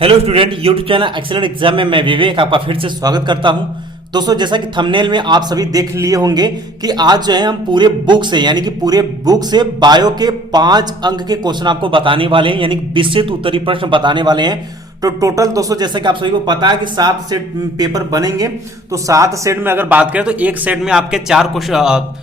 Hello student, YouTube channel excellent exam में मैं विवेक आपका फिर से स्वागत करता हूं। दोस्तों, जैसा कि थंबनेल में आप सभी देख लिए होंगे कि आज जो है हम पूरे बुक से यानी कि पूरे बुक से बायो के 5 अंक के क्वेश्चन आपको बताने वाले हैं, यानी विस्तृत उत्तरीय प्रश्न बताने वाले हैं। तो टोटल दोस्तों, जैसा कि आप सभी को पता है कि 7 सेट पेपर बनेंगे। तो 7 सेट में अगर बात करें तो एक सेट में आपके 4 क्वेश्चन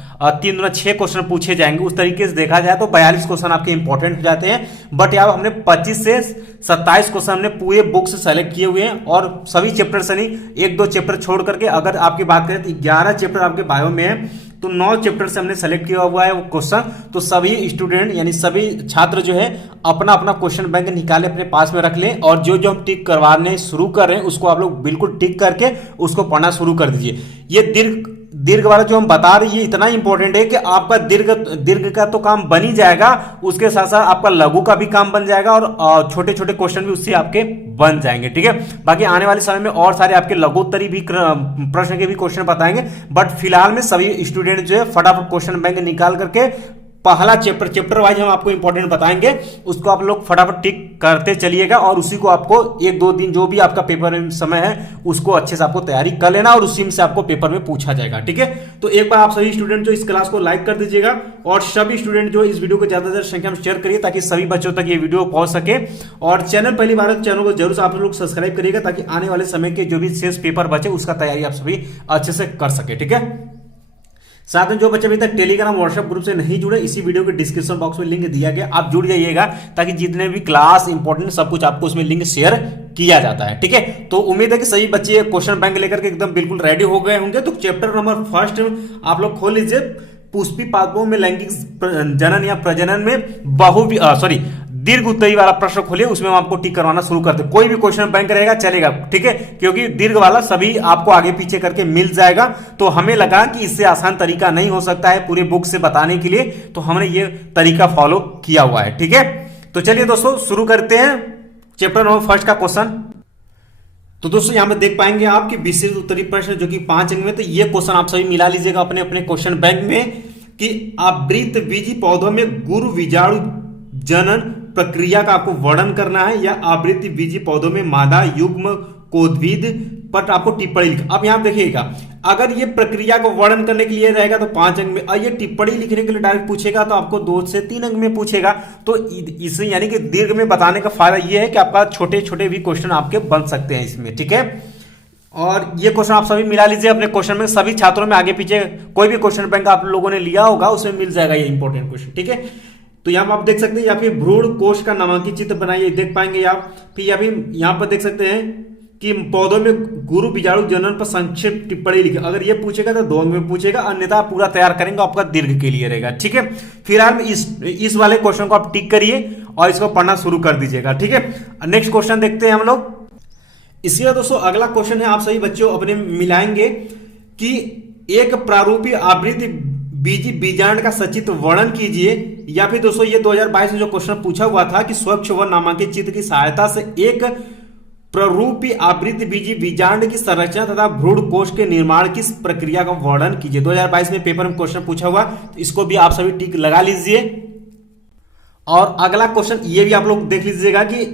3 दूना 6 क्वेश्चन पूछे जाएंगे। उस तरीके से देखा जाए तो 42 क्वेश्चन आपके इंपॉर्टेंट हो जाते हैं। बट यहाँ हमने 25 से 27 क्वेश्चन हमने पूरे बुक से सेलेक्ट किए हुए हैं और सभी चैप्टर से नहीं, 1-2 चैप्टर छोड़ करके अगर आपकी बात करें तो 11 चैप्टर आपके बायो में है, तो 9 चैप्टर से हमने सेलेक्ट किया हुआ है वो क्वेश्चन। तो सभी स्टूडेंट यानी सभी छात्र जो है अपना अपना क्वेश्चन बैंक निकाले अपने पास में रख लें और जो जो हम टिक करवाने शुरू कर रहे हैं उसको आप लोग बिल्कुल टिक करके उसको पढ़ना शुरू कर दीजिए। ये दीर्घ वाला जो हम बता रहे हैं ये इतना इंपॉर्टेंट है कि आपका दीर्घ का तो काम बन ही जाएगा, उसके साथ साथ आपका लघु का भी काम बन जाएगा और छोटे छोटे क्वेश्चन भी उससे आपके बन जाएंगे। ठीक है, बाकी आने वाले समय में और सारे आपके लघुत्तरी भी प्रश्न के भी क्वेश्चन बताएंगे। बट फिलहाल में सभी स्टूडेंट जो है फटाफट क्वेश्चन बैंक निकाल करके पहला चैप्टर वाइज हम आपको इंपॉर्टेंट बताएंगे, उसको आप लोग फटाफट टिक करते चलिएगा और उसी को आपको 1-2 दिन जो भी आपका पेपर में समय है उसको अच्छे से आपको तैयारी कर लेना और उसी से आपको पेपर में पूछा जाएगा। ठीक है, तो एक बार आप सभी स्टूडेंट जो इस क्लास को लाइक कर दीजिएगा और सभी स्टूडेंट जो इस वीडियो को ज्यादा से ज्यादा संख्या में शेयर करिए ताकि सभी बच्चों तक ये वीडियो पहुंच सके। और चैनल पहली बार चैनल को जरूर आप लोग सब्सक्राइब करिएगा ताकि आने वाले समय के जो भी शेष पेपर बचे उसका तैयारी आप सभी अच्छे से कर सके। ठीक है, साथ में जो बच्चे अभी तक टेलीग्राम व्हाट्सएप ग्रुप से नहीं जुड़े, इसी वीडियो के डिस्क्रिप्शन बॉक्स में लिंक दिया गया, आप जुड़ जाइएगा ताकि जितने भी क्लास इंपॉर्टेंट सब कुछ आपको उसमें लिंक शेयर किया जाता है। ठीक है, तो उम्मीद है कि सभी बच्चे क्वेश्चन बैंक लेकर के एकदम बिल्कुल रेडी हो गए होंगे। तो चैप्टर नंबर 1 आप लोग खोल लीजिए, पुष्पी पादपों में लैंगिक जनन या प्रजनन में दीर्घ उत्तरी वाला प्रश्न खोलिए, उसमें हम आपको टिक करवाना शुरू करते हैं। कोई भी क्वेश्चन बैंक रहेगा चलेगा, ठीक है, क्योंकि दीर्घ वाला सभी आपको आगे पीछे करके मिल जाएगा। तो हमें लगा कि इससे आसान तरीका नहीं हो सकता है पूरे बुक से बताने के लिए, तो हमने ये तरीका फॉलो किया हुआ है। ठीक है, तो चलिए दोस्तों शुरू करते हैं चैप्टर नंबर 1 का क्वेश्चन। तो दोस्तों यहां पर देख पाएंगे आप कि विस्तृत उत्तरीय प्रश्न जो कि 5 अंक में, तो ये क्वेश्चन आप सभी मिला लीजिएगा अपने अपने क्वेश्चन बैंक में कि आवृत बीजी पौधों में गुरु बीजाणु जनन प्रक्रिया का आपको वर्णन करना है या आवृत्ति बीजी पौधों में मादा युग्म कोद्भिद पर आपको टिप्पणी लिख। अब यहां देखिएगा, अगर ये प्रक्रिया को वर्णन करने के लिए रहेगा तो 5 अंक में, और ये टिप्पणी लिखने के लिए डायरेक्ट पूछेगा तो आपको 2 से 3 अंक में पूछेगा। तो इसे यानी कि दीर्घ में बताने का फायदा ये है कि आपका छोटे छोटे भी क्वेश्चन आपके बन सकते हैं इसमें। ठीक है, और ये क्वेश्चन आप सभी मिला लीजिए अपने क्वेश्चन में, सभी छात्रों में आगे पीछे कोई भी क्वेश्चन बैंक आप लोगों ने लिया होगा उसमें मिल जाएगा ये इंपॉर्टेंट क्वेश्चन। ठीक है, तो यहां पर आप देख सकते हैं या फिर भ्रूण कोश का नामांकित चित्र बनाइए, देख पाएंगे आप। फिर या फिर यहां पर देख सकते हैं कि पौधों में गुरु बीजाणु जनन पर संक्षिप्त टिप्पणी लिखे। अगर ये पूछेगा तो 2 अंक में पूछेगा, अन्यथा पूरा तैयार करेंगे आपका दीर्घ के लिए रहेगा। ठीक है, फिलहाल इस वाले क्वेश्चन को आप टिक करिए और इसको पढ़ना शुरू कर दीजिएगा। ठीक है, नेक्स्ट क्वेश्चन देखते हैं हम लोग। इसके बाद दोस्तों अगला क्वेश्चन है, आप सभी बच्चों अपने मिलाएंगे कि एक प्रारूपी आवृत्ति बीजी बीजांड का सचित्र वर्णन कीजिए, या फिर दोस्तों ये 2022 में जो क्वेश्चन पूछा हुआ था कि स्वच्छ व नामांकित चित्र की सहायता से एक प्ररूपी आवृत्ति बीजी बीजांड की संरचना तथा भ्रूण कोश के निर्माण की प्रक्रिया का वर्णन कीजिए। 2022 में पेपर में क्वेश्चन पूछा हुआ, तो इसको भी आप सभी टिक लगा लीजिए। और अगला क्वेश्चन ये भी आप लोग देख लीजिएगा कि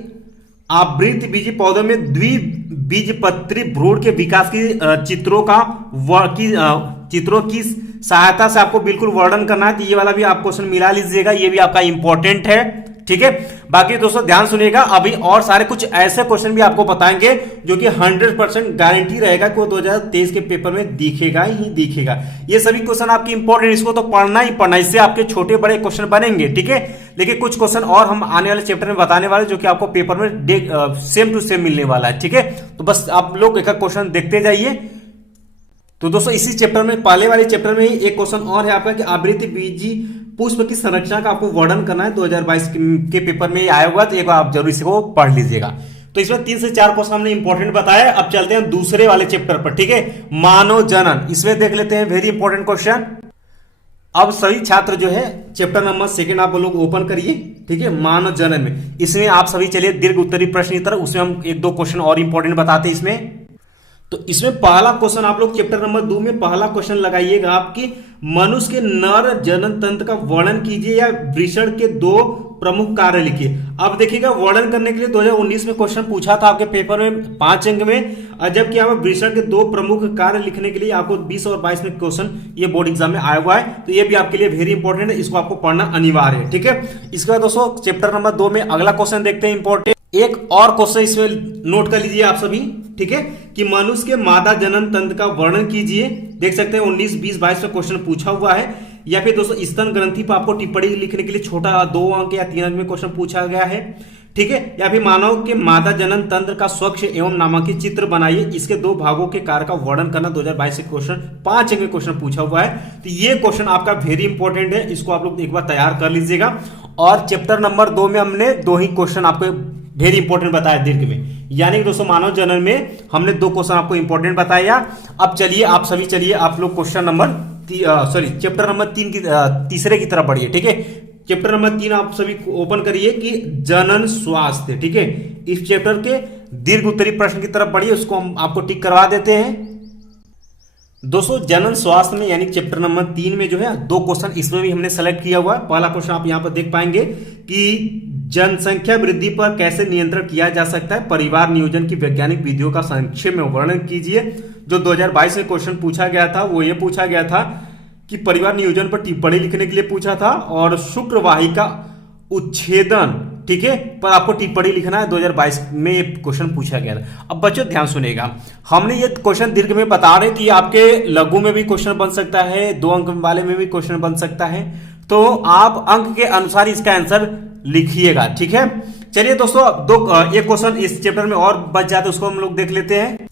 आवृत्ति बीजी पौधों में द्विबीजपत्री भ्रूण के विकास की चित्रों की सहायता से आपको बिल्कुल वर्णन करना है। तो ये वाला भी आप क्वेश्चन मिला लीजिएगा, ये भी आपका इंपॉर्टेंट है। ठीक है, बाकी दोस्तों ध्यान सुनिएगा, अभी और सारे कुछ ऐसे क्वेश्चन भी आपको बताएंगे जो कि 100% गारंटी रहेगा कि वो 2023 के पेपर में दिखेगा ही दिखेगा। ये सभी क्वेश्चन आपकी इंपॉर्टेंट, इसको तो पढ़ना ही पढ़ना, इससे आपके छोटे बड़े क्वेश्चन बनेंगे। ठीक है, लेकिन कुछ क्वेश्चन और हम आने वाले चैप्टर में बताने वाले जो कि आपको पेपर में सेम टू सेम मिलने वाला है। ठीक है, तो बस आप लोग एक क्वेश्चन देखते जाइए। तो दोस्तों इसी चैप्टर में, पहले वाले चैप्टर में ही एक क्वेश्चन और है आपका कि आवृत्ति बीजी पुष्प की संरचना का आपको वर्णन करना है। 2022 के पेपर में आया हुआ, तो एक बार आप जरूर इसको पढ़ लीजिएगा। तो इसमें 3 से 4 क्वेश्चन हमने इंपॉर्टेंट बताया। अब चलते हैं दूसरे वाले चैप्टर पर। ठीक है, मानव जनन, इसमें देख लेते हैं वेरी इंपॉर्टेंट क्वेश्चन। अब सभी छात्र जो है चैप्टर नंबर 2 आप लोग ओपन करिए। ठीक है, मानव जनन में इसमें आप सभी चलिए दीर्घ उत्तरीय प्रश्न की तरह, उसमें हम 1-2 क्वेश्चन और इंपॉर्टेंट बताते हैं इसमें। तो इसमें पहला क्वेश्चन आप लोग चैप्टर नंबर 2 में पहला क्वेश्चन लगाइएगा आपकी, मनुष्य के नर जनन तंत्र का वर्णन कीजिए या वृषण के 2 प्रमुख कार्य लिखिए। अब देखिएगा वर्णन करने के लिए 2019 में क्वेश्चन पूछा था आपके पेपर में 5 अंक में, और जबकि यहाँ पर वृषण के 2 प्रमुख कार्य लिखने के लिए आपको 20 और 22 में क्वेश्चन ये बोर्ड एग्जाम में आया हुआ है, तो ये भी आपके लिए वेरी इंपॉर्टेंट है, इसको आपको पढ़ना अनिवार्य है। ठीक है, इसके बाद दोस्तों चैप्टर नंबर 2 में अगला क्वेश्चन देखते हैं इंपॉर्टेंट। एक और क्वेश्चन इसमें नोट कर लीजिए आप सभी, ठीक है, कि मनुष्य के मादा जनन तंत्र का वर्णन कीजिए। देख सकते हैं 19, 20, 22 में क्वेश्चन पूछा हुआ है। या फिर दोस्तों स्तन ग्रंथि पर आपको टिप्पणी लिखने के लिए छोटा 2 अंक या 3 अंक में क्वेश्चन पूछा गया है। ठीक है, या फिर मानव के मादा जनन तंत्र का स्वच्छ एवं नामांकित चित्र बनाइए, इसके 2 भागों के कार्य का वर्णन करना। 2022 से क्वेश्चन 5 अंक में क्वेश्चन पूछा हुआ है, तो ये क्वेश्चन आपका वेरी इंपॉर्टेंट है, इसको आप लोग एक बार तैयार कर लीजिएगा। और चैप्टर नंबर 2 में हमने 2 ही क्वेश्चन आपको वेरी इंपॉर्टेंट बताया दीर्घ में, यानी कि दोस्तों मानव जनन में हमने 2 क्वेश्चन आपको इंपॉर्टेंट बताया। अब चलिए आप सभी, चलिए आप लोग क्वेश्चन नंबर चैप्टर नंबर 3 की तीसरे की तरफ बढ़िए। ठीक है, चैप्टर नंबर 3 आप सभी ओपन करिए कि जनन स्वास्थ्य। ठीक है, इस चैप्टर के दीर्घ उत्तरी प्रश्न की तरफ बढ़िए, उसको हम आपको टिक करवा देते हैं। दोस्तों जनन स्वास्थ्य में यानी चैप्टर नंबर 3 में जो है 2 क्वेश्चन इसमें भी हमने सेलेक्ट किया हुआ है। पहला क्वेश्चन आप यहां पर देख पाएंगे कि जनसंख्या वृद्धि पर कैसे नियंत्रण किया जा सकता है, परिवार नियोजन की वैज्ञानिक विधियों का संक्षेप में वर्णन कीजिए। जो 2022 में क्वेश्चन पूछा गया था वो ये पूछा गया था कि परिवार नियोजन पर टिप्पणी लिखने के लिए पूछा था, और शुक्रवाही का उच्छेदन, ठीक है, पर आपको टिप्पणी लिखना है। 2022 में ये क्वेश्चन पूछा गया था। अब बच्चों ध्यान सुनेगा, हमने ये क्वेश्चन दीर्घ में बता रहे थे, आपके लघु में भी क्वेश्चन बन सकता है, 2 अंक वाले में भी क्वेश्चन बन सकता है, तो आप अंक के अनुसार इसका आंसर लिखिएगा। ठीक है, चलिए दोस्तों एक क्वेश्चन इस चैप्टर में और बच जाते हैं, उसको हम लोग देख लेते हैं।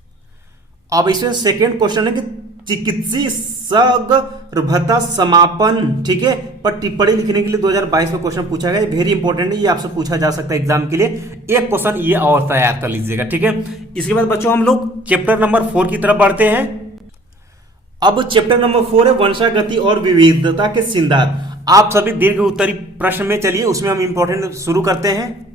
अब इसमें सेकेंड क्वेश्चन है कि चिकित्सीय सगर्भता समापन, ठीक है, पर टिप्पणी लिखने के लिए 2022 में क्वेश्चन पूछा गया, वेरी इंपॉर्टेंट है, ये आपसे पूछा जा सकता है एग्जाम के लिए। एक क्वेश्चन ये और तैयार कर लीजिएगा। ठीक है, इसके बाद बच्चों हम लोग चैप्टर नंबर 4 की तरफ बढ़ते हैं। अब चैप्टर नंबर 4 है वंशागति और विविधता के सिद्धांत। आप सभी दीर्घ उत्तरी प्रश्न में चलिए, उसमें हम इंपॉर्टेंट शुरू करते हैं।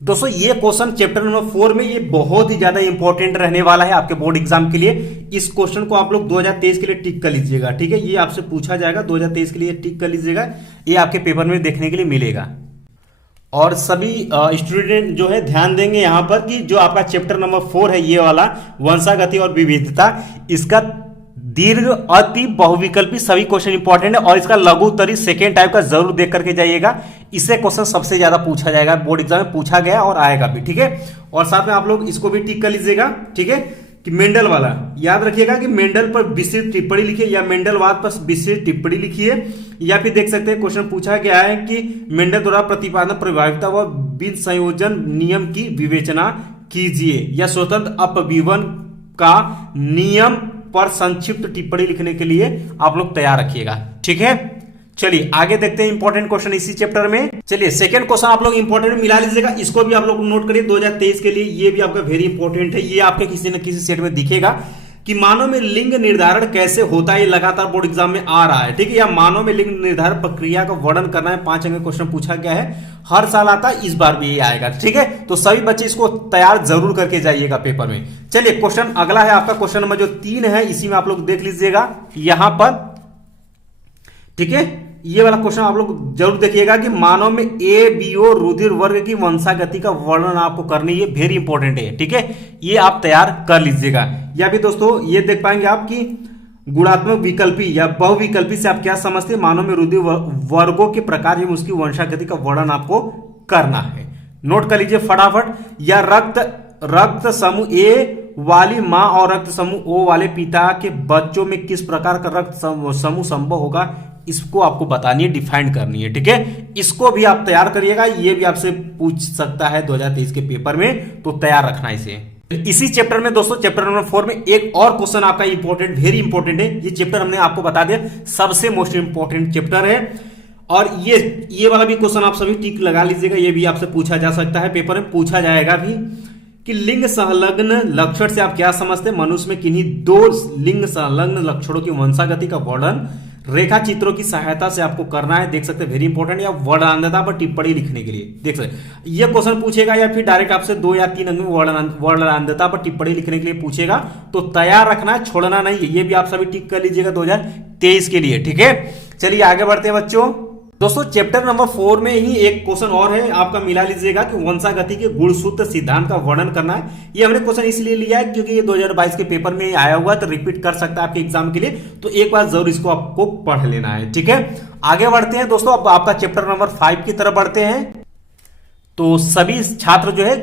दोस्तों ये क्वेश्चन चैप्टर नंबर 4 में ये बहुत ही ज्यादा इंपॉर्टेंट रहने वाला है आपके बोर्ड एग्जाम के लिए। इस क्वेश्चन को आप लोग 2023 के लिए टिक कर लीजिएगा। ठीक है, ये आपसे पूछा जाएगा 2023 के लिए, टिक कर लीजिएगा, ये आपके पेपर में देखने के लिए मिलेगा। और सभी स्टूडेंट जो है ध्यान देंगे यहां पर कि जो आपका चैप्टर नंबर 4 है ये वाला वंशागति और विविधता, इसका दीर्घ अति बहुविकल्पी सभी क्वेश्चन इंपॉर्टेंट है, और इसका लघु उत्तरी सेकेंड टाइप का जरूर देख करके जाइएगा। इससे क्वेश्चन सबसे ज्यादा पूछा जाएगा, बोर्ड एग्जाम में पूछा गया और आएगा भी। ठीक है, और साथ में आप लोग इसको भी टिक कर लीजिएगा। ठीक है, कि मेंडल वाला याद रखिएगा कि मेंडल पर विस्तृत टिप्पणी लिखिए, या मेंडलवाद पर विस्तृत टिप्पणी लिखिए। या फिर देख सकते हैं क्वेश्चन पूछा गया है कि मेंडल द्वारा प्रतिपादन प्रभाविता व बिन संयोजन नियम की विवेचना कीजिए, या स्वतंत्र अपविवन का नियम पर संक्षिप्त टिप्पणी लिखने के लिए आप लोग तैयार रखिएगा। ठीक है, चलिए आगे देखते हैं इंपॉर्टेंट क्वेश्चन इसी चैप्टर में। चलिए सेकंड क्वेश्चन आप लोग इंपॉर्टेंट मिला लीजिएगा, इसको भी आप लोग नोट करिए 2023 के लिए, ये भी आपका वेरी इंपॉर्टेंट है। ये आपके किसी न किसी सेट में दिखेगा कि मानव में लिंग निर्धारण कैसे होता है, ये लगातार बोर्ड एग्जाम में आ रहा है। ठीक है, या मानव में लिंग निर्धारण प्रक्रिया का वर्णन करना है, 5 अंक में क्वेश्चन पूछा गया है, हर साल आता है, इस बार भी ये आएगा। ठीक है, तो सभी बच्चे इसको तैयार जरूर करके जाइएगा पेपर में। चलिए क्वेश्चन अगला है आपका क्वेश्चन नंबर जो 3 है, इसी में आप लोग देख लीजिएगा यहां पर। ठीक है, ये वाला क्वेश्चन आप लोग जरूर देखिएगा कि मानव में ABO रुधिर वर्ग की वंशागति का वर्णन आपको करनी है, वेरी इंपॉर्टेंट है। ठीक है, ये आप तैयार कर लीजिएगा। या भी दोस्तों ये देख पाएंगे आप कि गुणात्मक विकल्पी या बहुविकल्पी से आप क्या समझते हैं, मानव में रुधिर वर्गों के प्रकार एवं उसकी वंशागति का वर्णन आपको करना है। नोट कर लीजिए फटाफट। या रक्त समूह A वाली मां और रक्त समूह O वाले पिता के बच्चों में किस प्रकार का रक्त समूह संभव होगा, इसको आपको बतानी है, डिफाइन करनी है। ठीक है, इसको भी आप तैयार करिएगा, ये भी आपसे पूछ सकता है 2023 के पेपर में, तो तैयार रखना इसे। इसी चैप्टर में दोस्तों चैप्टर नंबर 4 में एक और क्वेश्चन आपका इंपॉर्टेंट, वेरी इंपॉर्टेंट है। ये चैप्टर हमने आपको बता दिया सबसे मोस्ट इंपॉर्टेंट चैप्टर है, और ये वाला भी क्वेश्चन आप सभी टिक लगा लीजिएगा, ये भी आपसे पूछा जा सकता है, पेपर में पूछा जाएगा भी कि लिंग संलग्न लक्षण से आप क्या समझते हैं, मनुष्य में किन्हीं 2 लिंग संलग्न लक्षणों की वंशागति का वर्णन रेखा चित्रों की सहायता से आपको करना है, देख सकते हैं वेरी इंपॉर्टेंट, या वर्णनांतता पर टिप्पणी लिखने के लिए देख सकते हैं ये क्वेश्चन पूछेगा, या फिर डायरेक्ट आपसे 2 या 3 अंक में वर्णनांतता पर टिप्पणी लिखने के लिए पूछेगा, तो तैयार रखना है, छोड़ना नहीं है। ये भी आप सभी टिक कर लीजिएगा 2023 के लिए, ठीक है। चलिए आगे बढ़ते हैं बच्चों। दोस्तों चैप्टर नंबर 4 में ही एक क्वेश्चन और है, आपका मिला लीजिएगा कि वंशागति के गुणसूत्र सिद्धांत का वर्णन करना है। ये हमने क्वेश्चन इसलिए लिया है क्योंकि ये 2022 के पेपर में आया हुआ है, तो रिपीट कर सकता है आपके एग्जाम के लिए, तो एक बार जरूर इसको आपको पढ़ लेना है, ठीक है। आगे बढ़ते हैं दोस्तों, अब आपका चैप्टर नंबर 5 की तरफ बढ़ते हैं। तो सभी छात्र जो है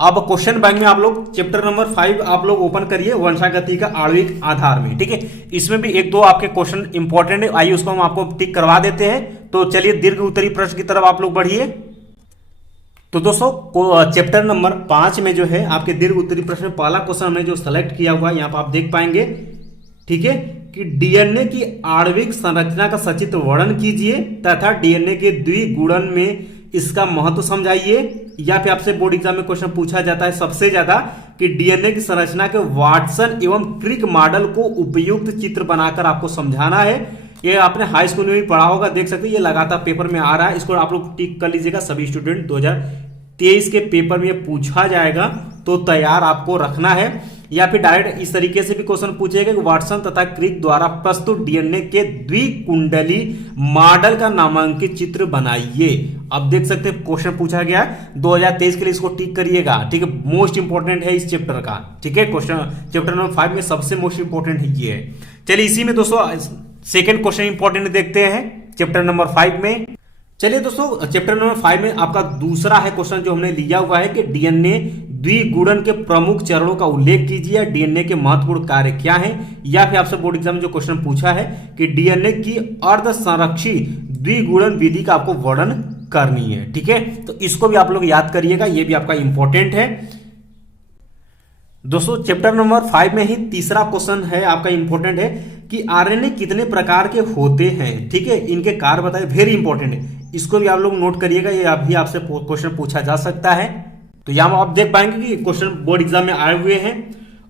अब क्वेश्चन बैंक में आप लोग चैप्टर नंबर 5 आप लोग ओपन करिए, वंशागति का आणविक आधार में, ठीक है। इसमें भी 1-2 आपके क्वेश्चन इंपॉर्टेंट है, आइए उसको हम आपको टिक करवा देते हैं। तो चलिए दीर्घ उत्तरी प्रश्न की तरफ आप लोग बढ़िए। तो दोस्तों चैप्टर नंबर 5 में जो है आपके दीर्घ उत्तरी प्रश्न पहला क्वेश्चन हमने जो सेलेक्ट किया हुआ है यहाँ पर आप देख पाएंगे, ठीक है, कि डीएनए की आणविक संरचना का सचित्र वर्णन कीजिए तथा डीएनए के द्विगुणन में इसका महत्व समझाइए। या फिर आपसे बोर्ड एग्जाम में क्वेश्चन पूछा जाता है सबसे ज्यादा कि डीएनए की संरचना के वाटसन एवं क्रिक मॉडल को उपयुक्त चित्र बनाकर आपको समझाना है। ये आपने हाई स्कूल में भी पढ़ा होगा, देख सकते हैं ये लगातार पेपर में आ रहा है, इसको आप लोग टिक कर लीजिएगा सभी स्टूडेंट, 2023 के पेपर में पूछा जाएगा, तो तैयार आपको रखना है। या फिर डायरेक्ट इस तरीके से भी क्वेश्चन पूछेगा कि वाटसन तथा क्रिक द्वारा प्रस्तुत डीएनए के द्विकुंडली मॉडल का नामांकित चित्र बनाइए। अब देख सकते हैं क्वेश्चन पूछा गया है 2023 के लिए, इसको टिक करिएगा, ठीक है। मोस्ट इंपॉर्टेंट है इस चैप्टर का, ठीक है। क्वेश्चन चैप्टर नंबर 5 में सबसे मोस्ट इंपॉर्टेंट है ये है। चलिए इसी में दोस्तों सेकेंड क्वेश्चन इंपॉर्टेंट देखते हैं चैप्टर नंबर 5 में। चलिए दोस्तों चैप्टर नंबर 5 में आपका दूसरा है क्वेश्चन जो हमने लिया हुआ है कि डीएनए द्विगुणन के प्रमुख चरणों का उल्लेख कीजिए, डीएनए के महत्वपूर्ण कार्य क्या हैं। या फिर आपसे बोर्ड एग्जाम में जो क्वेश्चन पूछा है कि डीएनए की अर्ध संरक्षी द्विगुणन विधि का आपको वर्णन करनी है, ठीक है। तो इसको भी आप लोग याद करिएगा, ये भी आपका इंपॉर्टेंट है। दोस्तों चैप्टर नंबर 5 में ही तीसरा क्वेश्चन है आपका इंपॉर्टेंट है कि आरएनए कितने प्रकार के होते हैं, ठीक है, इनके कार्य बताइए, वेरी इंपॉर्टेंट है, इसको भी आप लोग नोट करिएगा, ये अभी आपसे क्वेश्चन पूछा जा सकता है। तो यहां आप देख पाएंगे कि क्वेश्चन बोर्ड एग्जाम में आए हुए हैं,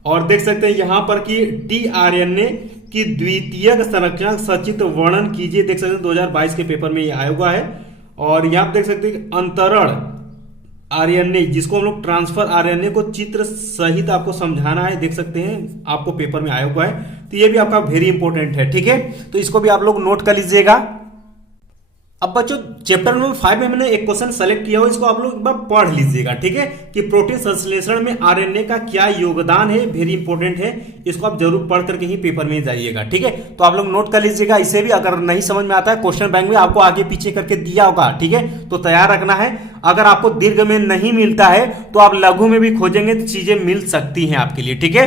और देख सकते हैं यहां पर कि टीआरएनए की द्वितीयक संरचना सचित्र वर्णन कीजिए, देख सकते हैं 2022 के पेपर में ये आया हुआ है। और यहां आप देख सकते हैं अंतरण आरएनए, जिसको हम लोग ट्रांसफर आरएनए को चित्र सहित आपको समझाना है, देख सकते हैं आपको पेपर में आया हुआ है, तो ये भी आपका वेरी इंपॉर्टेंट है, ठीक है। तो इसको भी आप लोग नोट कर लीजिएगा। अब बच्चों चैप्टर नंबर 5 में मैंने एक क्वेश्चन सेलेक्ट किया हो, इसको आप लोग एक बार पढ़ लीजिएगा, ठीक है, कि प्रोटीन संश्लेषण में आरएनए का क्या योगदान है, वेरी इंपॉर्टेंट है, इसको आप जरूर पढ़ करके ही पेपर में जाइएगा, ठीक है। तो आप लोग नोट कर लीजिएगा, इसे भी अगर नहीं समझ में आता है क्वेश्चन बैंक में आपको आगे पीछे करके दिया होगा, ठीक है, तो तैयार रखना है। अगर आपको दीर्घ में नहीं मिलता है तो आप लघु में भी खोजेंगे तो चीजें मिल सकती हैं आपके लिए, ठीक है।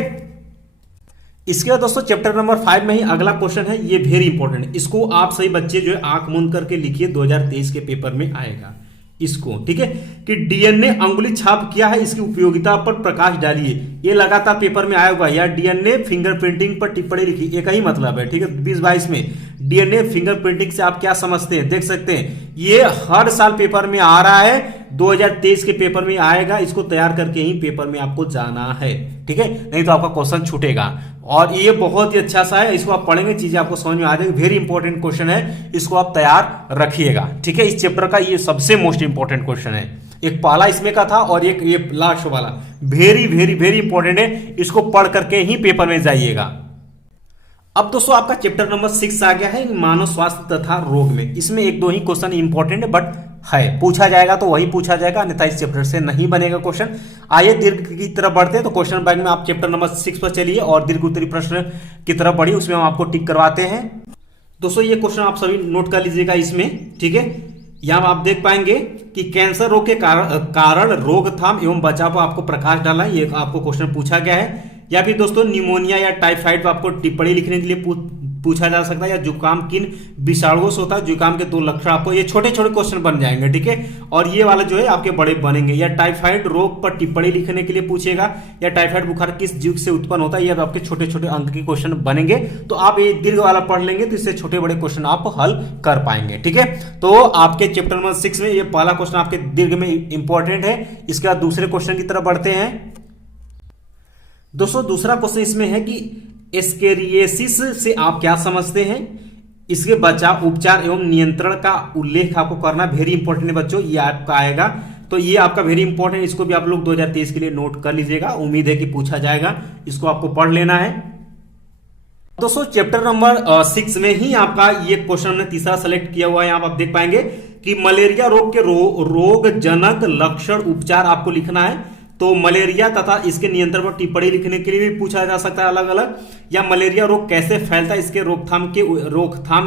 इसके बाद दोस्तों चैप्टर नंबर 5 में ही अगला क्वेश्चन है, ये वेरी इंपॉर्टेंट है, इसको आप सही बच्चे जो है आंख मूंद करके लिखिए, 2023 के पेपर में आएगा इसको, ठीक है, कि डीएनए अंगुली छाप क्या है, इसकी उपयोगिता पर प्रकाश डालिए, ये लगातार पेपर में आया हुआ है। या डीएनए फिंगरप्रिंटिंग पर टिप्पणी लिखी, एक ही मतलब है, ठीक है। 2022 में डीएनए फिंगरप्रिंटिंग से आप क्या समझते हैं, देख सकते हैं ये हर साल पेपर में आ रहा है, 2023 के पेपर में आएगा, इसको तैयार करके ही पेपर में आपको जाना है, ठीक है, नहीं तो आपका क्वेश्चन छूटेगा। और ये बहुत ही अच्छा सा है, इसको आप पढ़ेंगे चीजें आपको समझ में आ जाएगी, वेरी इंपॉर्टेंट क्वेश्चन है, इसको आप तैयार रखिएगा, ठीक है। इस चैप्टर का ये सबसे मोस्ट इंपॉर्टेंट क्वेश्चन है, एक पहला इसमें का था और एक ये लास्ट वाला, वेरी वेरी वेरी इंपॉर्टेंट है, इसको पढ़ करके ही पेपर में जाइएगा। अब दोस्तों आपका चैप्टर नंबर 6 आ गया है मानव स्वास्थ्य तथा रोग में, इसमें 1-2 ही क्वेश्चन इंपॉर्टेंट है, बट है पूछा जाएगा तो वही पूछा जाएगा, अन्यथा इस चैप्टर से नहीं बनेगा क्वेश्चन। आइए दीर्घ की तरफ बढ़ते हैं, तो क्वेश्चन बैंक में आप चैप्टर नंबर 6 पर चलिए और दीर्घ उत्तरी प्रश्न की तरफ बढ़िए, उसमें हम आपको टिक करवाते हैं। दोस्तों ये क्वेश्चन आप सभी नोट कर लीजिएगा इसमें, ठीक है। यहां आप देख पाएंगे कि कैंसर रोग के कारण रोकथाम एवं बचाव पर आपको प्रकाश डालना है, ये आपको क्वेश्चन पूछा गया है। या फिर दोस्तों निमोनिया या टाइफाइड पर आपको टिप्पणी लिखने के लिए पूछा जा सकता है, या जुकाम किन विषाणुओं से होता है, जुकाम के 2 लक्षण, आपको ये छोटे छोटे क्वेश्चन बन जाएंगे, ठीक है। और ये वाला जो है आपके बड़े बनेंगे। या टाइफाइड रोग पर टिप्पणी लिखने के लिए पूछेगा, या टाइफाइड बुखार किस जीव से उत्पन्न होता है, ये आपके छोटे छोटे अंक के क्वेश्चन बनेंगे। तो आप ये दीर्घ वाला पढ़ लेंगे तो इससे छोटे बड़े क्वेश्चन आप हल कर पाएंगे, ठीक है। तो आपके चैप्टर नंबर 6 में ये पहला क्वेश्चन आपके दीर्घ में इंपॉर्टेंट है। इसके बाद दूसरे क्वेश्चन की तरफ बढ़ते हैं। दोस्तों दूसरा क्वेश्चन इसमें है कि एस्केरिएसिस से आप क्या समझते हैं। इसके बचाव, उपचार एवं नियंत्रण का उल्लेख आपको करना वेरी इंपॉर्टेंट है बच्चों, ये आपका आएगा। तो ये आपका वेरी इंपॉर्टेंट, इसको भी आप लोग 2023 के लिए नोट कर लीजिएगा, उम्मीद है कि पूछा जाएगा, इसको आपको पढ़ लेना है। दोस्तों चैप्टर नंबर 6 में ही आपका ये क्वेश्चन हमने तीसरा सेलेक्ट किया हुआ है। यहाँ आप देख पाएंगे कि मलेरिया रोग के रोगजनक लक्षण उपचार आपको लिखना है। तो मलेरिया तथा इसके नियंत्रण पर टिप्पणी लिखने के लिए भी पूछा जा सकता है अलग अलग, या मलेरिया रोग कैसे फैलता है इसके रोकथाम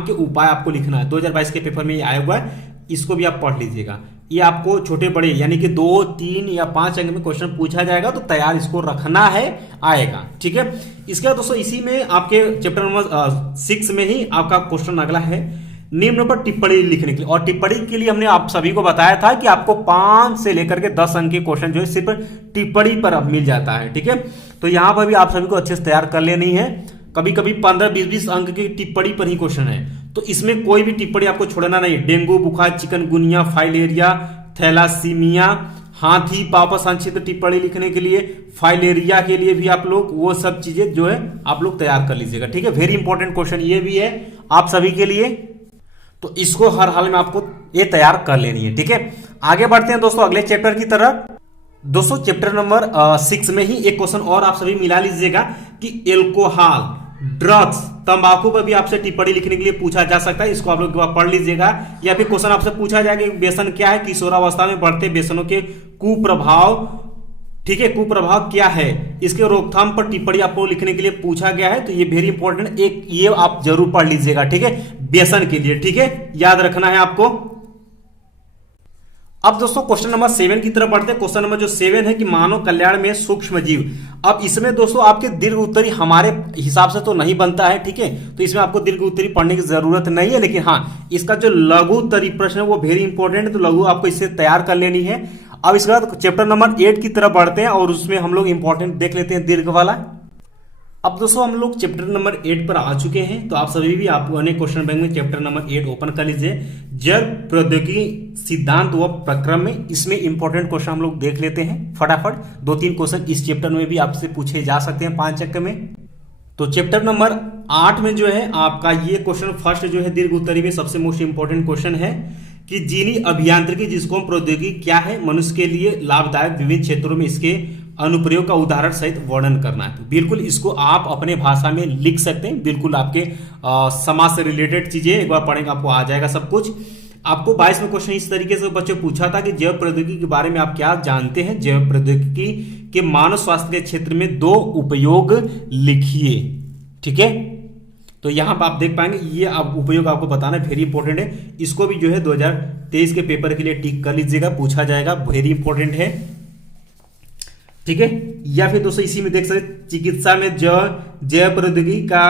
के उपाय आपको लिखना है। 2022 के पेपर में ये आया हुआ है, इसको भी आप पढ़ लीजिएगा। ये आपको छोटे बड़े यानी कि 2, 3 या 5 अंक में क्वेश्चन पूछा जाएगा, तो तैयार इसको रखना है, आएगा। ठीक है, इसके बाद दोस्तों इसी में आपके चैप्टर नंबर 6 में ही आपका क्वेश्चन अगला है निम्न पर टिप्पणी लिखने के लिए। और टिप्पणी के लिए हमने आप सभी को बताया था कि आपको 5 से लेकर के 10 अंक के क्वेश्चन जो है सिर्फ टिप्पणी पर अब मिल जाता है। ठीक है, तो यहां पर भी आप सभी को अच्छे से तैयार कर लेनी है। कभी कभी 15, 20 अंक की टिप्पणी पर ही क्वेश्चन है, तो इसमें कोई भी टिप्पणी आपको छोड़ना नहीं। डेंगू बुखार, चिकनगुनिया, फाइलेरिया, थैलासीमिया, हाथी पापा संक्षिप्त टिप्पणी लिखने के लिए, फाइलेरिया के लिए भी आप लोग वो सब चीजें जो है आप लोग तैयार कर लीजिएगा। ठीक है, वेरी इंपॉर्टेंट क्वेश्चन ये भी है आप सभी के लिए, तो इसको हर हाल में आपको ये तैयार कर लेनी है। ठीक है, आगे बढ़ते हैं दोस्तों अगले चैप्टर की तरफ। दोस्तों चैप्टर नंबर 6 में ही एक क्वेश्चन और आप सभी मिला लीजिएगा कि एल्कोहल, ड्रग्स, तंबाकू पर भी आपसे टिप्पणी लिखने के लिए पूछा जा सकता है, इसको आप लोग पढ़ लीजिएगा। या फिर क्वेश्चन आपसे पूछा जाएगा कि व्यसन क्या है, किशोरावस्था में बढ़ते व्यसनों के कुप्रभाव, ठीक है, कुप्रभाव क्या है, इसके रोकथाम पर टिप्पणी आपको लिखने के लिए पूछा गया है। तो ये वेरी इंपॉर्टेंट, एक ये आप जरूर पढ़ लीजिएगा। ठीक है, व्यसन के लिए, ठीक है, याद रखना है आपको। अब दोस्तों क्वेश्चन नंबर 7 की तरफ बढ़ते हैं। क्वेश्चन नंबर जो 7 है कि मानव कल्याण में सूक्ष्म जीव। अब इसमें दोस्तों आपके दीर्घ उत्तरी हमारे हिसाब से तो नहीं बनता है, ठीक है, तो इसमें आपको दीर्घ उत्तरी पढ़ने की जरूरत नहीं है, लेकिन हाँ इसका जो लघु उत्तरी प्रश्न है वो वेरी इंपॉर्टेंट है, तो लघु आपको इससे तैयार कर लेनी है। अब इसके बाद चैप्टर नंबर 8 की तरफ बढ़ते हैं और उसमें हम लोग इंपॉर्टेंट देख लेते हैं दीर्घ वाला। अब दोस्तों हम लोग चैप्टर नंबर 8 पर आ चुके हैं, तो आप सभी भी आप अपने क्वेश्चन बैंक में चैप्टर नंबर 8 ओपन कर लीजिए। जैव प्रौद्योगिकी सिद्धांत व प्रक्रम में इसमें इंपॉर्टेंट क्वेश्चन हम लोग देख लेते हैं फटाफट। 2-3 क्वेश्चन इस चैप्टर में भी आपसे पूछे जा सकते हैं 5 अंक में। तो चैप्टर नंबर 8 में जो है आपका ये क्वेश्चन फर्स्ट जो है दीर्घ उत्तरी में सबसे मोस्ट इंपॉर्टेंट क्वेश्चन है कि जीनी अभियांत्रिकी जिसको हम प्रौद्योगिकी क्या है, मनुष्य के लिए लाभदायक विभिन्न क्षेत्रों में इसके अनुप्रयोग का उदाहरण सहित वर्णन करना है। तो बिल्कुल इसको आप अपने भाषा में लिख सकते हैं, बिल्कुल आपके समाज से रिलेटेड चीजें एक बार पढ़ेंगे आपको आ जाएगा सब कुछ। आपको 22 में क्वेश्चन इस तरीके से बच्चों पूछा था कि जैव प्रौद्योगिकी के बारे में आप क्या जानते हैं। जैव प्रौद्योगिकी के मानव स्वास्थ्य के क्षेत्र में 2 उपयोग लिखिए। ठीक है, तो यहां पर आप देख पाएंगे ये आप उपयोग आपको बताना वेरी इंपॉर्टेंट है, इसको भी जो है 2023 के पेपर के लिए टिक कर लीजिएगा, पूछा जाएगा, वेरी इंपॉर्टेंट है। ठीक है, या फिर दोस्तों इसी में देख सकते चिकित्सा में जैव प्रौद्योगिकी का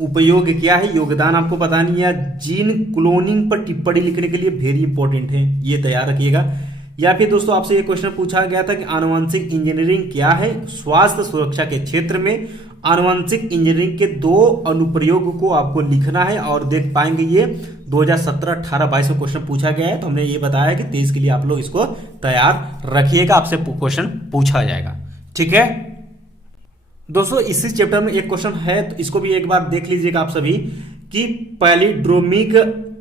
उपयोग क्या है, योगदान आपको बतानी है। जीन क्लोनिंग पर टिप्पणी लिखने के लिए वेरी इंपॉर्टेंट है, ये तैयार रखिएगा। या फिर दोस्तों आपसे ये क्वेश्चन पूछा गया था कि आनुवंशिक इंजीनियरिंग क्या है। स्वास्थ्य सुरक्षा के क्षेत्र में आनुवंशिक इंजीनियरिंग के 2 अनुप्रयोग को आपको लिखना है, और देख पाएंगे ये 2017, 18, 22 में क्वेश्चन पूछा गया है, तो हमने ये बताया कि 23 के लिए आप लोग इसको तैयार रखिएगा, आपसे क्वेश्चन पूछा जाएगा। ठीक है दोस्तों, इसी चैप्टर में एक क्वेश्चन है, तो इसको भी एक बार देख लीजिएगा आप सभी कि पैलिड्रोमिक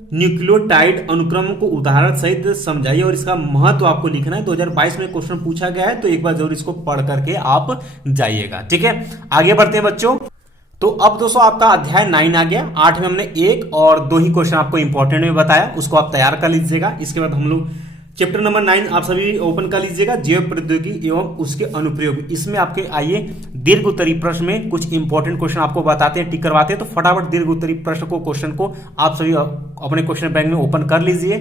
न्यूक्लियोटाइड अनुक्रम को उदाहरण सहित समझाइए और इसका महत्व आपको लिखना है। 2022 में क्वेश्चन पूछा गया है, तो एक बार जरूर इसको पढ़ करके आप जाइएगा। ठीक है, आगे बढ़ते हैं बच्चों। तो अब दोस्तों आपका अध्याय 9 आ गया। 8 में हमने 1 और 2 ही क्वेश्चन आपको इंपॉर्टेंट में बताया, उसको आप तैयार कर लीजिएगा। इसके बाद हम लोग चैप्टर नंबर 9 आप सभी ओपन कर लीजिएगा, जैव प्रौद्योगिकी एवं उसके अनुप्रयोग। इसमें आपके आइए दीर्घ उत्तरी प्रश्न में कुछ इंपॉर्टेंट क्वेश्चन आपको बताते हैं, टिक करवाते हैं, तो फटाफट दीर्घ उत्तरी प्रश्न को क्वेश्चन को आप सभी अपने क्वेश्चन बैंक में ओपन कर लीजिए।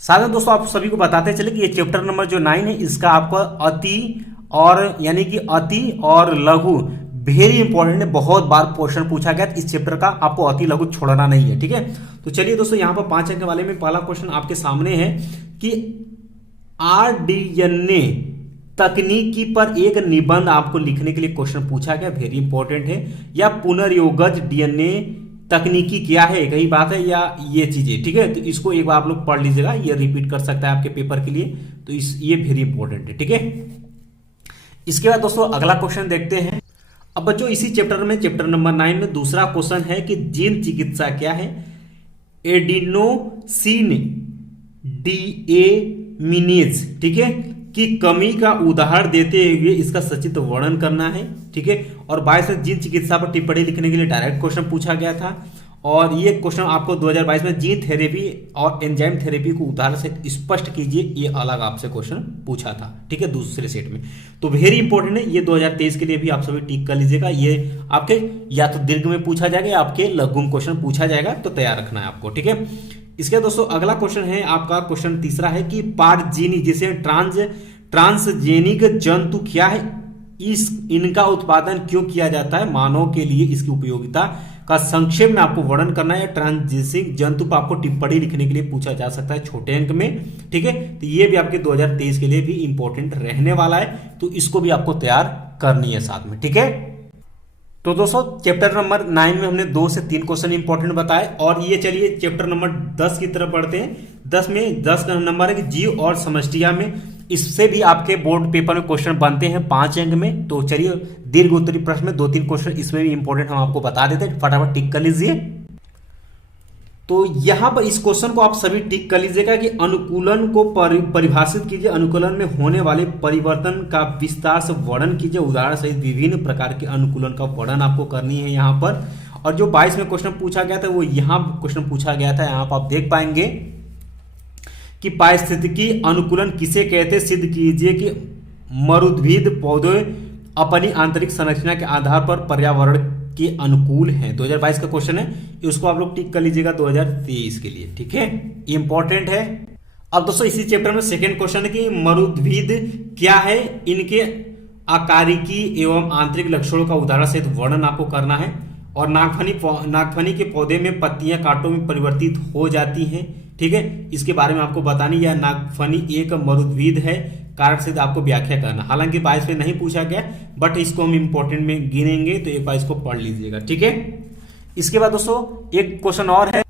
साथ में दोस्तों आप सभी को बताते चले कि ये चैप्टर नंबर जो 9 है इसका आपका अति और यानी कि अति और लघु वेरी इंपॉर्टेंट है, बहुत बार क्वेश्चन पूछा गया, इस चैप्टर का आपको अति लघु छोड़ना नहीं है। ठीक है, तो चलिए दोस्तों यहाँ पर 5 अंक वाले में पहला क्वेश्चन आपके सामने है कि आरडीएनए तकनीकी पर एक निबंध आपको लिखने के लिए क्वेश्चन पूछा गया, वेरी इंपॉर्टेंट है। या पुनर्योगज डीएनए तकनीकी क्या है, कई बात है, या ये चीजें। ठीक है, तो इसको एक बार आप लोग पढ़ लीजिएगा, ये रिपीट कर सकता है आपके पेपर के लिए, तो ये वेरी इंपॉर्टेंट है। ठीक है, इसके बाद दोस्तों अगला क्वेश्चन देखते हैं। अब बच्चों इसी चैप्टर में चैप्टर नंबर 9 में दूसरा क्वेश्चन है कि जीन चिकित्सा क्या है। एडिनोसिन डीएमिनेज, ठीक है, की कमी का उदाहरण देते हुए इसका सचित्र वर्णन करना है, ठीक है। और 22 में जीन चिकित्सा पर टिप्पणी लिखने के लिए डायरेक्ट क्वेश्चन पूछा गया था। और ये क्वेश्चन आपको 2022 में जीन थेरेपी और एंजाइम थेरेपी को उदाहरण से स्पष्ट कीजिए, ये अलग आपसे क्वेश्चन पूछा था, ठीक है, दूसरे सेट में। तो वेरी इंपॉर्टेंट है ये, 2023 के लिए भी आप सभी टिक कर लीजिएगा। ये आपके या तो दीर्घ में पूछा जाएगा या आपके लघु में क्वेश्चन पूछा जाएगा, तो तैयार रखना है आपको, ठीक है। इसके दोस्तों अगला क्वेश्चन है आपका, क्वेश्चन तीसरा है कि पारजीनी जिसे ट्रांसजेनिक जंतु क्या है, इनका उत्पादन क्यों किया जाता है, मानव के लिए इसकी उपयोगिता का संक्षेप में आपको वर्णन करना है। ट्रांसजेनिक जंतु पर आपको टिप्पणी लिखने के लिए पूछा जा सकता है छोटे अंक में, ठीक है। तो ये भी आपके 2023 के लिए भी इंपॉर्टेंट रहने वाला है, तो इसको भी आपको तैयार करनी है साथ में, ठीक है। तो दोस्तों चैप्टर नंबर 9 में हमने 2 से 3 क्वेश्चन इंपॉर्टेंट बताए, और ये चलिए चैप्टर नंबर 10 की तरफ बढ़ते हैं। 10 का नंबर है कि जीव और समष्टिया में, इससे भी आपके बोर्ड पेपर में क्वेश्चन बनते हैं 5 अंक में। तो चलिए दीर्घ उत्तरी प्रश्न में 2-3 क्वेश्चन इसमें भी इंपॉर्टेंट हम आपको बता देते हैं, फटाफट टिक कर लीजिए। तो यहां पर इस क्वेश्चन को आप सभी टिक कर लीजिएगा कि अनुकूलन को परिभाषित कीजिए, अनुकूलन में होने वाले परिवर्तन का विस्तार से वर्णन कीजिए, उदाहरण सहित विभिन्न प्रकार के अनुकूलन का वर्णन आपको करनी है यहां पर। और जो 22 में क्वेश्चन पूछा गया था वो यहां क्वेश्चन पूछा गया था, यहां पर आप देख पाएंगे कि पारिस्थितिकी अनुकूलन किसे कहते, सिद्ध कीजिए कि मरुद्भिद पौधे अपनी आंतरिक संरचना के आधार पर पर्यावरण के अनुकूल हैं। 2022 का क्वेश्चन है, उसको आप लोग टिक कर लीजिएगा 2023 के लिए, ठीक है, इंपॉर्टेंट है। अब दोस्तों इसी चैप्टर में सेकंड क्वेश्चन है कि मरुद्भिद क्या है, इनके आकारिकी एवं आंतरिक लक्षणों का उदाहरण सहित वर्णन आपको करना है। और नागफनी के पौधे में पत्तियां कांटों में परिवर्तित हो जाती हैं, ठीक है, इसके बारे में आपको बतानी। यह नागफनी एक मरुद्भिद है, कारक से आपको व्याख्या करना। हालांकि 22 में नहीं पूछा गया, बट इसको हम इंपॉर्टेंट में गिनेंगे, तो एक बार इसको पढ़ लीजिएगा, ठीक है। इसके बाद दोस्तों एक क्वेश्चन और है,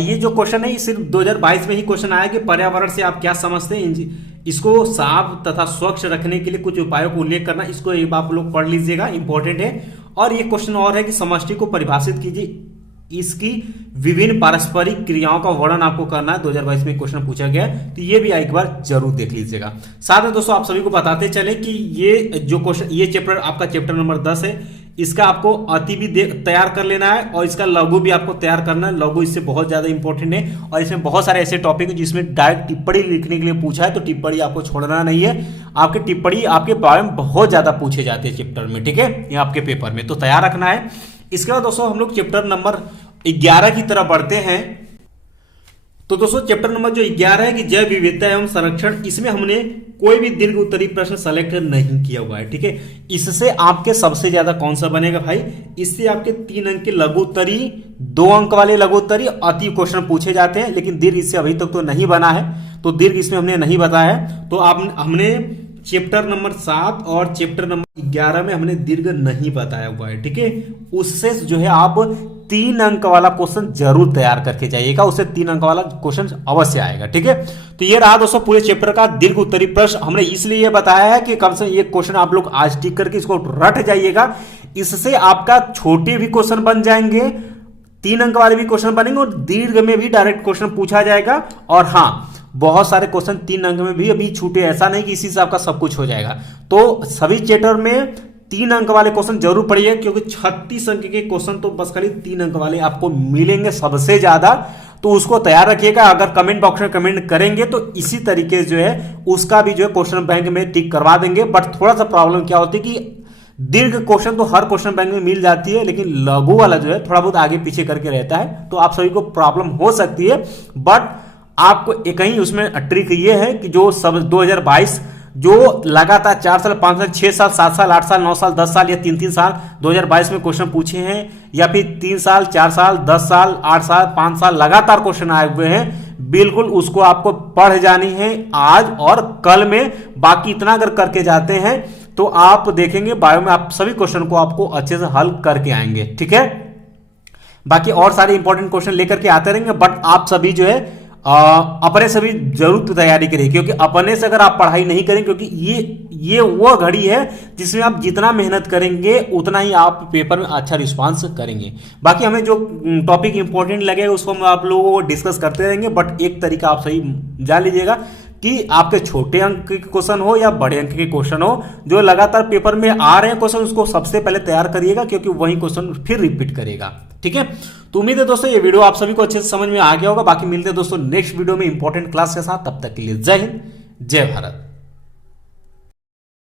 ये जो क्वेश्चन है ये सिर्फ 2022 में ही क्वेश्चन आया कि पर्यावरण से आप क्या समझते हैं, इसको साफ तथा स्वच्छ रखने के लिए कुछ उपायों को उल्लेख करना, इसको एक बार आप लोग पढ़ लीजिएगा, इंपॉर्टेंट है। और ये क्वेश्चन और है कि समष्टि को परिभाषित कीजिए, इसकी विभिन्न पारस्परिक क्रियाओं का वर्णन आपको करना है, 2022 में क्वेश्चन पूछा गया, तो ये भी एक बार जरूर देख लीजिएगा। साथ में दोस्तों आप सभी को बताते चले कि ये जो क्वेश्चन, ये चैप्टर आपका चैप्टर नंबर 10 है, इसका आपको अति भी तैयार कर लेना है, और इसका लघु भी आपको तैयार करना है। लघु इससे बहुत ज्यादा इंपॉर्टेंट है, और इसमें बहुत सारे ऐसे टॉपिक है जिसमें डायरेक्ट टिप्पणी लिखने के लिए पूछा है, तो टिप्पणी आपको छोड़ना नहीं है। आपकी टिप्पणी आपके बारे में बहुत ज्यादा पूछे जाते हैं चैप्टर में, ठीक है, ये आपके पेपर में, तो तैयार रखना है। इसके बाद दोस्तों हम लोग चैप्टर नंबर 11 की तरफ बढ़ते हैं। तो दोस्तों चैप्टर नंबर जो 11 है कि जैव विविधता एवं संरक्षण, इसमें हमने कोई भी दीर्घ उत्तरी प्रश्न सेलेक्ट नहीं किया हुआ है, ठीक है। इससे आपके सबसे ज्यादा कौन सा बनेगा भाई, इससे आपके 3 अंक के लघु उत्तरी, 2 अंक वाले लघु उत्तरी अति क्वेश्चन पूछे जाते हैं, लेकिन दीर्घ इससे अभी तक तो नहीं बना है, तो दीर्घ इसमें हमने नहीं बताया। तो हमने चैप्टर नंबर 7 और चैप्टर नंबर 11 में हमने दीर्घ नहीं बताया हुआ है, ठीक है। उससे जो है आप 3 अंक वाला क्वेश्चन जरूर तैयार करके जाइएगा, उससे 3 अंक वाला क्वेश्चन अवश्य आएगा, ठीक है। तो ये रहा दोस्तों पूरे चैप्टर का दीर्घ उत्तरी प्रश्न। हमने इसलिए ये बताया है कि कम से कम ये क्वेश्चन आप लोग आज टिक करके इसको रट जाइएगा, इससे आपका छोटे भी क्वेश्चन बन जाएंगे, 3 अंक वाले भी क्वेश्चन बनेंगे, और दीर्घ में भी डायरेक्ट क्वेश्चन पूछा जाएगा। और हाँ, बहुत सारे क्वेश्चन 3 अंक में भी अभी छूटे, ऐसा नहीं कि इसी से आपका सब कुछ हो जाएगा। तो सभी चैप्टर में 3 अंक वाले क्वेश्चन जरूर पढ़िए, क्योंकि 36 अंक के क्वेश्चन तो बस खाली 3 अंक वाले आपको मिलेंगे सबसे ज्यादा, तो उसको तैयार रखिएगा। अगर कमेंट बॉक्स में कमेंट करेंगे तो इसी तरीके से जो है उसका भी जो है क्वेश्चन बैंक में टिक करवा देंगे। बट थोड़ा सा प्रॉब्लम क्या होती है कि दीर्घ क्वेश्चन तो हर क्वेश्चन बैंक में मिल जाती है, लेकिन लघु वाला जो है थोड़ा बहुत आगे पीछे करके रहता है, तो आप सभी को प्रॉब्लम हो सकती है। बट आपको एक ही उसमें ट्रिक ये है कि जो सब 2022 जो लगातार 4 साल, 5 साल, 6 साल, 7 साल, 8 साल, 9 साल, 10 साल या 3-3 साल 2022 में क्वेश्चन पूछे हैं, या फिर 3 साल, 4 साल, 10 साल, 8 साल, 5 साल लगातार क्वेश्चन आए हुए हैं, बिल्कुल उसको आपको पढ़ जानी है आज और कल में। बाकी इतना अगर करके जाते हैं तो आप देखेंगे बायो में आप सभी क्वेश्चन को आपको अच्छे से हल करके आएंगे, ठीक है। बाकी और सारे इंपॉर्टेंट क्वेश्चन लेकर के आते रहेंगे, बट आप सभी जो है अपने से भी जरूर तैयारी करिए, क्योंकि अपने से अगर आप पढ़ाई नहीं करें, क्योंकि ये वो घड़ी है जिसमें आप जितना मेहनत करेंगे उतना ही आप पेपर में अच्छा रिस्पांस करेंगे। बाकी हमें जो टॉपिक इंपॉर्टेंट लगे उसको हम आप लोगों को डिस्कस करते रहेंगे, बट एक तरीका आप सही जान लीजिएगा कि आपके छोटे अंक के क्वेश्चन हो या बड़े अंक के क्वेश्चन हो, जो लगातार पेपर में आ रहे हैं क्वेश्चन, उसको सबसे पहले तैयार करिएगा, क्योंकि वही क्वेश्चन फिर रिपीट करेगा। ठीक है, तो उम्मीद है दोस्तों ये वीडियो आप सभी को अच्छे से समझ में आ गया होगा। बाकी मिलते हैं दोस्तों नेक्स्ट वीडियो में इंपॉर्टेंट क्लास के साथ, तब तक के लिए जय हिंद, जय भारत।